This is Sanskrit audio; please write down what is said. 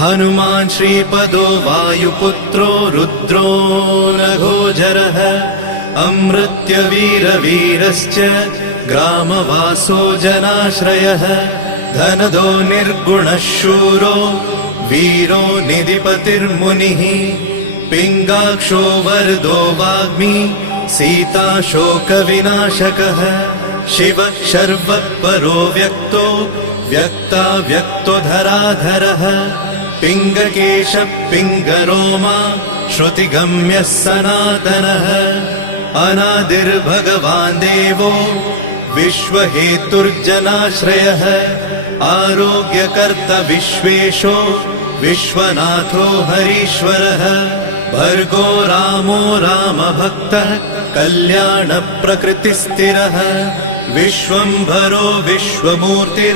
हनुमान् श्रीपदो वायुपुत्रो रुद्रो नघोजरः अमृत्यवीरवीरश्च ग्रामवासो जनाश्रयः धनदो निर्गुणः शूरो वीरो निधिपतिर्मुनिः पिङ्गाक्षो वरदो वाग्मी सीता शोकविनाशकः शिवः शर्वः परो व्यक्तो व्यक्तो धराधरः पिङ्गकेशः पिङ्गरोमा श्रुतिगम्यः सनातनः अनादिर्भगवान् देवो विश्वहेतुर्जनाश्रयः आरोग्यकर्ता विश्वेशो विश्वनाथो हरीश्वरः भर्गो रामो रामभक्तः कल्याणप्रकृतिस्थिरः विश्वम्भरो विश्वमूर्तिर्